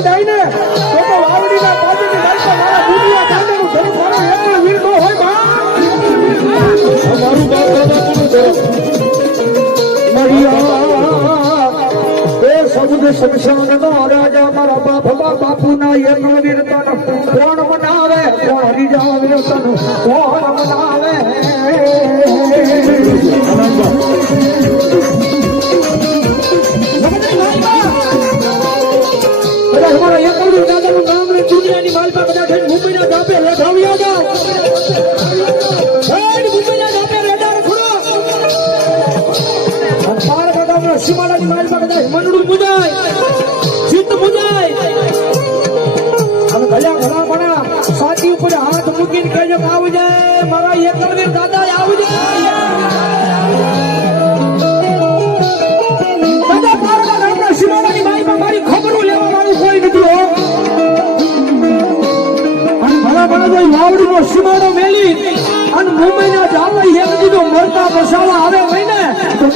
ને તો વાવડીના પાદરની વાર્તા મારા દુનિયા કાંડેનું ધરું મારો એટલો વીર નો હોય બા અમારું બાપનું ધરું મરિયા એ સમુદ્ર શમશાનનો રાજા મારા બાપુના એટલો વીર તન કોણ મનાવે કોણ હરી જાવે તન કોણ મનાવે हमारा ये कौन दादा નું નામ રે દુનિયાની માલપા કદાચ મુંબઈના ધાપે લગાવ્યા જાવ હે મુંબઈના ધાપે રડાર ખુડો પાર કદામના સીમાડાની માલપા કદાચ મનડું મુજાય ચિત્ત મુજાય હવે ભલા ભલા બના સાથી ઉપર હાથ મૂકીને કહેજો આવ જાય મારા એકલવીર દાદા આવ જાય દાદા પાર કદામના સીમાડાની માલપા મારી ખબરો લેવા વાળું કોઈ નથી હો વાવડીનો સીમાડો મેલી અને મુંબઈના જાવા એક દીધો મરતા બસાવા આવે હોય ને તો